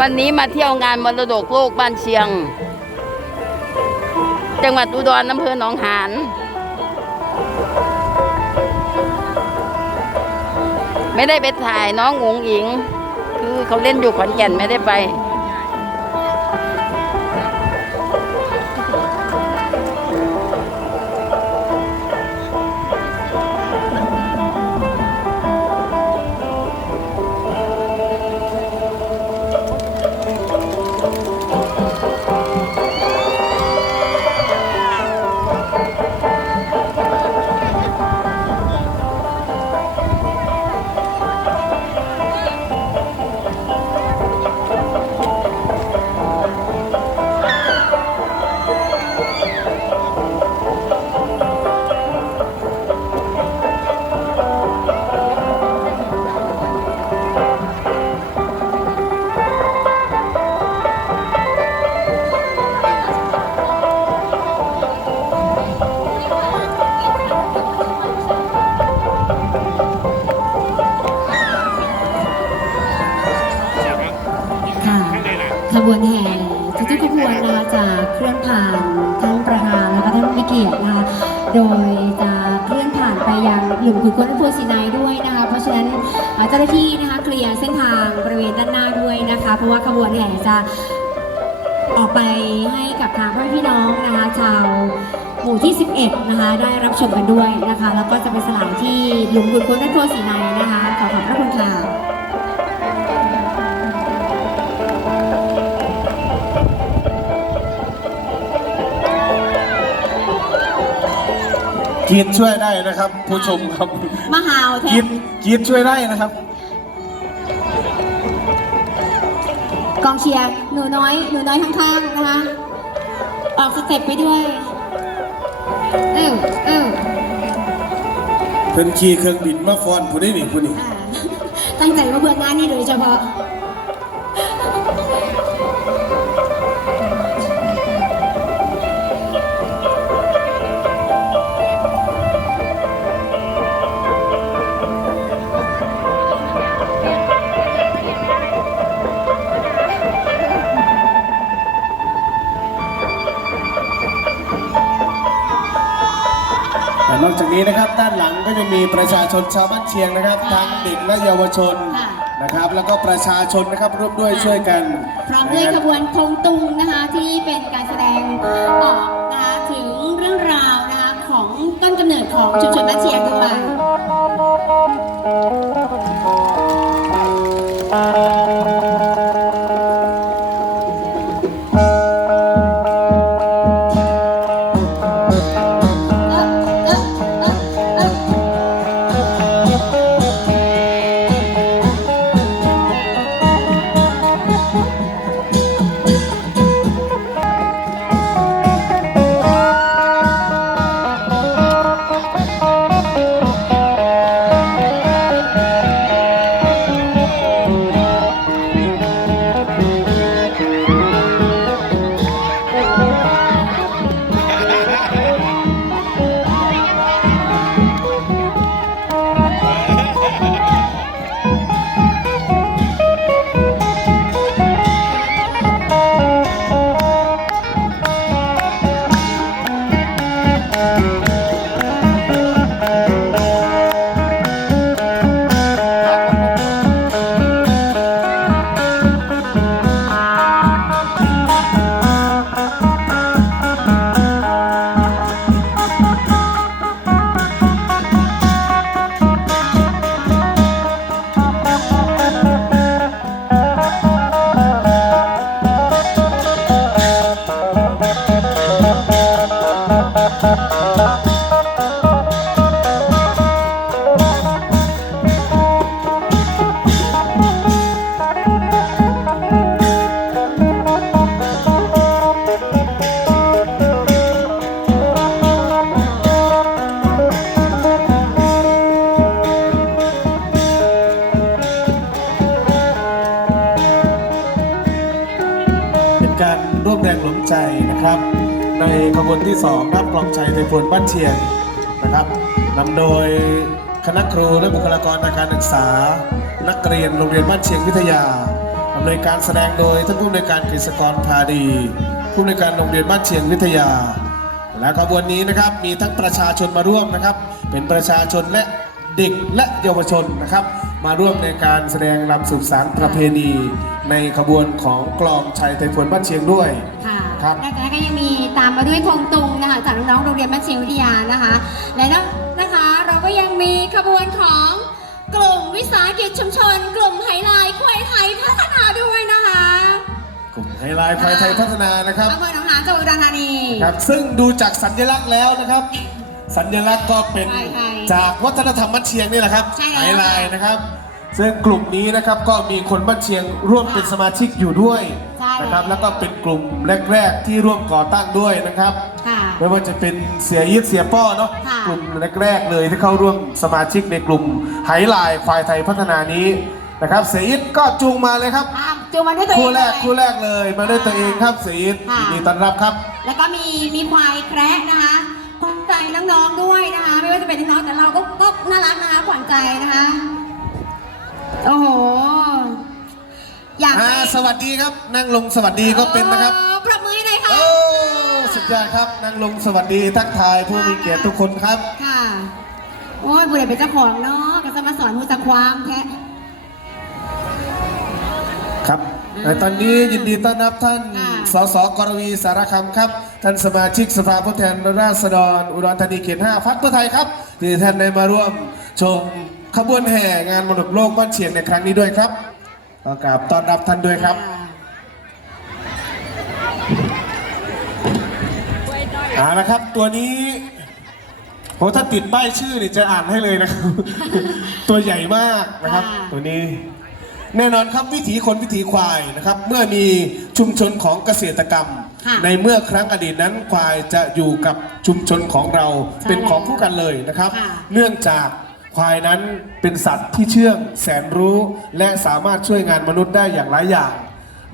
วันนี้มาเที่ยวงานมรดกโลกบ้านเชียง จังหวัดอุดรอำเภอหนองหานไม่ได้ไปถ่ายน้องอุ๋งอิง คือเขาเล่นอยู่ขอนแก่นไม่ได้ไปาเจ้าหน้าที่นะคะเคลียร์เส้นทางบริเวณด้านหน้าด้วยนะคะ เพราะว่าขบวนแห่จะออกไปให้กับทางพ่อแม่พี่น้องนะคะชาวหมู่ที่ 11 นะคะ ได้รับชมกันด้วยนะคะ แล้วก็จะไปสลายที่หลุมขุนค้นอำเภอศรีนายนะคะ ขอขอบพระคุณค่ะกรีดช่วยได้นะครับ ผู้ชมครับมหาวแทกรีนดกรีดช่วยได้นะครับ กองเชียร์หนูน้อย หนูน้อยข้างๆนะคะ ออกสเต็ปไปด้วยเออเออเพิ่นขี่เครื่องบินมาฟอนผู้ได้หนิผู้นี่อ่าตั้งใจมาเพื่อนงานนี้โดยเฉพาะ นอกจากนี้นะครับด้านหลังก็จะมีประชาชนชาวบ้านเชียงนะครับทั้งเด็กและเยาวชนค่ะ นะครับ แล้วก็ประชาชนนะครับร่วมด้วยช่วยกันพร้อมด้วยขบวนธงตุงนะคะที่เป็นการแสดงออกนะคะถึงเรื่องราวนะคะของต้นกำเนิดของชุมชนบ้านเชียงด้วยเร่วมแรงหลวมใจนะครับ ในขบวนที่สองรับกลองชัยในพลบ้านเชียงนะครับนำโดยคณะครูและบุคลากรทางการศึกษา นักเรียนโรงเรียนบ้านเชียงวิทยาำนวยการแสดงโดยท่านผู้อำนวยการกฤษกรพาดี ผู้อำนวยการโรงเรียนบ้านเชียงวิทยา และขบวนนี้นะครับมีทั้งประชาชนมาร่วมนะครับ เป็นประชาชนและ เด็กและเยาวชนนะครับ มาร่วมในการแสดงรำสืบสานประเพณีในขบวนของกลองชัยไทยพวนบ้านเชียงด้วย ค่ะครับและจากนั้นก็ยังมีตามมาด้วยธงตุงนะคะจากน้องๆโรงเรียนบ้านเชียงวิทยานะคะ และนอกนะคะ เราก็ยังมีขบวนของกลุ่มวิสาหกิจชุมชน กลุ่มไหไลน์ควายไทยพัฒนาด้วยนะคะ กลุ่มไฮไลท์ควายไทยพัฒนานะครับ อำเภอหนองหานจังหวัดอุดรธานี ครับซึ่งดูจากสัญลักษณ์แล้วนะครับ สัญลักษณ์ก็เป็นใช่ใช่ จากวัฒนธรรมบ้านเชียงนี่แหละครับใช่แล้วไฮไลท์นะครับ ซึ่งกลุ่มนี้นะครับก็มีคนบ้านเชียงร่วมเป็นสมาชิกอยู่ด้วยใช่นะครับ แล้วก็เป็นกลุ่มแรก ๆ ที่ร่วมก่อตั้งด้วยนะครับ ค่ะ ไม่ว่าจะเป็นเสียยิดเสียป้อเนาะค่ะ กลุ่มแรกๆเลยที่เข้าร่วมสมาชิกในกลุ่มไหไลน์ควายไทยพัฒนานี้นะครับ เสียยิดก็จูงมาเลยครับ อะจูงมาด้วยตัวเองคู่แรกเลย คู่แรกเลยมาด้วยตัวเองครับเสียยิดค่ะ ยินดีต้อนรับครับ แล้วก็มีมีควายแคระนะคะขวัญ ใจน้องๆด้วยนะคะ ไม่ว่าจะเป็นน้องๆแต่เราก็ก็น่ารักนะคะขวัญใจนะคะ โอ้โห อยากอ่าให้สวัสดีครับ นั่งลงสวัสดีก็เป็นนะครับโอ้ปรบมือให้หน่อยค่ะ โอ้สุดยอดครับนั่งลงสวัสดีทักทายผู้มีเกียรติทุกคนครับ ค่ะ โอ้ยบุญเป็นเจ้าของเนาะก็จะมาสอนมูจักความแท้ ครับแต่ตอนนี้ยินดีต้อนรับท่านค่ะ สสกรวีสารคำครับ ท่านสมาชิกสภาผู้แทนราษฎร อุดรธานีเขต5พักเพื่อไทยครับที่ท่านได้มาร่วมชมขบวนแห่งานมรดกโลกบ้านเชียงในครั้งนี้ด้วยครับขอกราบต้อนรับท่านด้วยครับเอาละครับตัวนี้โหถ้าติดป้ายชื่อนี่จะอ่านให้เลยนะครับ ตัวใหญ่มากนะครับค่ะตัวนี้ แน่นอนครับวิถีคนวิถีควายนะครับ เมื่อมีชุมชนของเกษตรกรรม ค่ะในเมื่อครั้งอดีตนั้นควายจะอยู่กับชุมชนของเราใช่เป็นของคู่กันเลยนะครับ ค่ะ เนื่องจากควายนั้นเป็นสัตว์ที่เชื่องแสนรู้ และสามารถช่วยงานมนุษย์ได้อย่างหลายอย่าง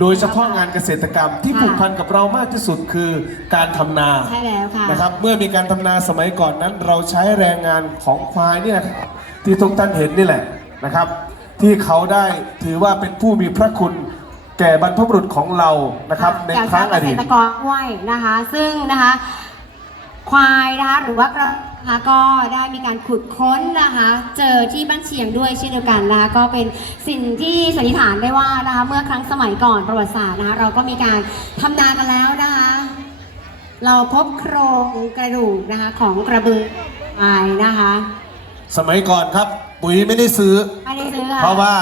โดยเฉพาะงานเกษตรกรรมที่ค่ะ ผูกพันกับเรามากที่สุดคือการทำนา ใช่แล้วค่ะ นะครับเมื่อมีการทำนาสมัยก่อนนั้น เราใช้แรงงานของควายเนี่ยนะครับที่ทุกท่านเห็นนี่แหละนะครับ ที่เขาได้ถือว่าเป็นผู้มีพระคุณแก่บรรพบุรุษของเรานะครับ ในจากครั้งอเกษดีตตรกรด้วยนะคะ ซึ่งนะคะควายนะคะหรือว่ากระนะคะก็ได้มีการขุดค้นนะคะ เจอที่บ้านเชียงด้วยเช่นเดียวกันนะคะก็เป็นสิ่งที่สันนิษฐานได้ว่านะคะเมื่อครั้งสมัยก่อนประวัติศาสตร์นะคะเราก็มีการทำนากันแล้วนะคะ เราพบโครงกระดูกนะคะของกระบือควายนะคะ สมัยก่อนครับ ปุ๋ยไม่ได้ซื้อ ไม่ได้ซื้อค่เพราะว่า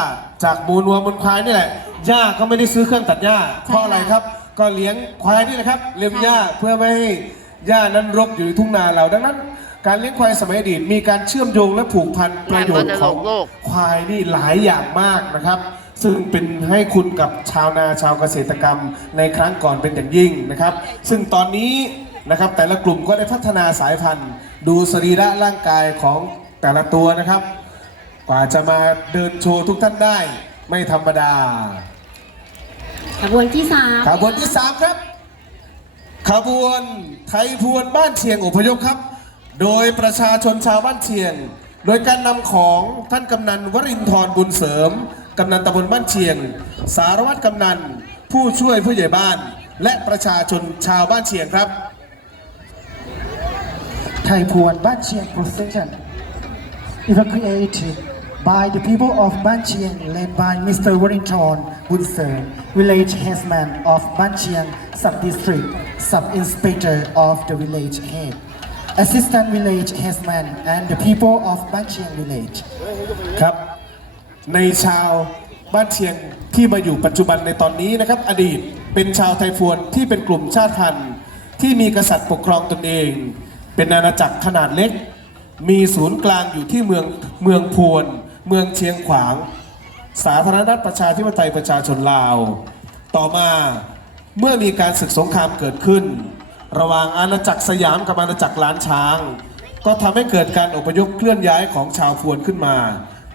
จากมูลวัวมูลควายนี่แหละหญ้าก็ไม่ได้ซื้อเครื่องตัดหญ้าใช่เพราะอะไรครับ ก็เลี้ยงควายนี่แหละครับเลี้ยงหญ้าเพื่อไม่ให้หญ้านั้นรกอยู่ในทุ่งนาเราดังนั้น การเลี้ยงควายสมัยอดีตมีการเชื่อมโยงและผูกพันประโยชน์ของโลกควายนี่หลายอย่างมากนะครับ ซึ่งเป็นให้คุณกับชาวนาชาวเกษตรกรรมในครั้งก่อนเป็นอย่างยิ่งนะครับ ซึ่งตอนนี้นะครับแต่ละกลุ่มก็ได้พัฒนาสายพันธุ์ ดูสรีระร่างกายของแต่ละตัวนะครับ กว่าจะมาเดินโชว์ทุกท่านได้ ไม่ธรรมดา ขบวนที่สามขบวนที่3ครับ ขบวนไทยพวนบ้านเชียงอพยพครับ โดยประชาชนชาวบ้านเชียง โดยการนำของท่านกำนันวรินทร์บุญเสริม กำนันตำบลบ้านเชียง สารวัตรกำนัน ผู้ช่วยผู้ใหญ่บ้าน และประชาชนชาวบ้านเชียงครับ Thai Puan Ban Chiang procession evacuated by the people of Ban Chiang led by Mr. Warrington Bunser, village headman of Ban Chiang sub-district, sub-inspector of the village head, assistant village headman and the people of Ban Chiang village. ครับ ในชาวบ้านเชียงที่มาอยู่ปัจจุบันในตอนนี้นะครับ อดีตเป็นชาวไทยพวนที่เป็นกลุ่มชาติพันธุ์ ที่มีกษัตริย์ปกครองตนเอง เป็นอาณาจักรขนาดเล็ก มีศูนย์กลางอยู่ที่เมืองเมืองพวน เมืองเชียงขวาง สาธารณรัฐประชาธิปไตยประชาชนลาว ต่อมาเมื่อมีการศึกสงครามเกิดขึ้น ระหว่างอาณาจักรสยามกับอาณาจักรล้านช้าง ก็ทำให้เกิดการอพยพเคลื่อนย้ายของชาวพวนขึ้นมา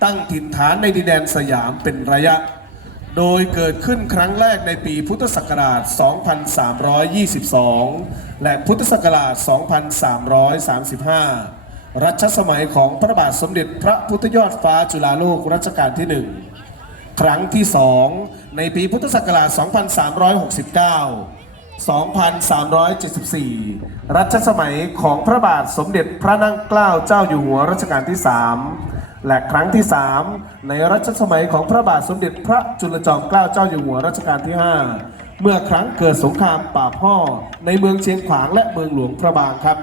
ตั้งถิ่นฐานในดินแดนสยามเป็นระยะ โดยเกิดขึ้นครั้งแรกในปีพุทธศักราช 2322 และพุทธศักราช 2335 รัชสมัยของพระบาทสมเด็จพระพุทธยอดฟ้าจุฬาโลกรัชกาลที่หนึ่งครั้งที่สองในปีพุทธศักราช 2369 2374 รัชสมัยของพระบาทสมเด็จพระนั่งเกล้าเจ้าอยู่หัวรัชกาลที่3และครั้งที่ 3 ในรัชสมัยของพระบาทสมเด็จพระจุลจอมเกล้าเจ้าอยู่หัวรัชกาลที่ 5 เมื่อครั้งเกิดสงครามป่าพ่อในเมืองเชียงขวางและเมืองหลวงพระบางครับ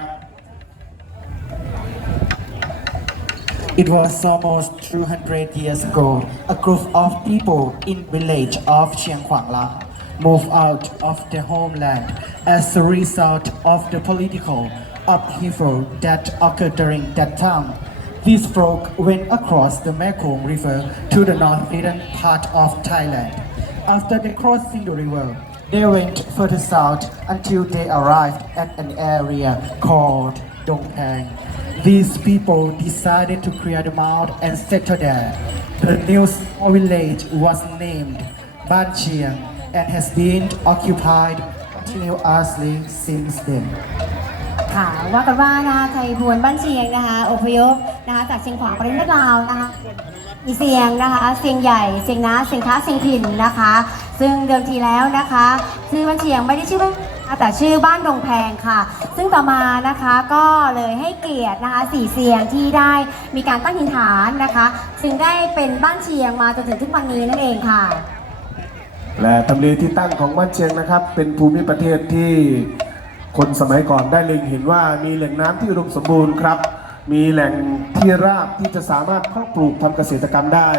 It was almost 200 years ago. A group of people in village of Lam moved out of their homeland as a result of the political upheaval that occurred during that time. These folk went across the Mekong River to the northeastern part of Thailand. After they crossing the river, they went further south until they arrived at an area called Dong Pang. These people decided to clear the mound and settle there. The new small village was named Ban Chiang and has been occupied continuously since then. ค่ะว่ากันว่านะคะไทยพวนบ้านเชียงนะคะอพยพนะคะจากเชียงขวางประเทศลาวนะคะมีเสียงนะคะเสียงใหญ่เสียงน้าเสียงค้าเสียงถิ่นนะคะ ซึ่งเดิมทีแล้วนะคะชื่อบ้านเชียงไม่ได้ชื่อว่า แต่ชื่อบ้านดงแพงค่ะ ซึ่งต่อมานะคะก็เลยให้เกียรตินะคะสี่เสียงที่ได้มีการตั้งหินฐานนะคะจึงได้เป็นบ้านเชียงมาจนถึงทุกวันนี้นั่นเองค่ะ และทำเลที่ตั้งของบ้านเชียงนะครับ เป็นภูมิประเทศที่คนสมัยก่อนได้เล็งเห็นว่ามีแหล่งน้ำที่อุดมสมบูรณ์ครับ มีแหล่งที่ราบที่จะสามารถเพาะปลูกทำเกษตรกรรมได้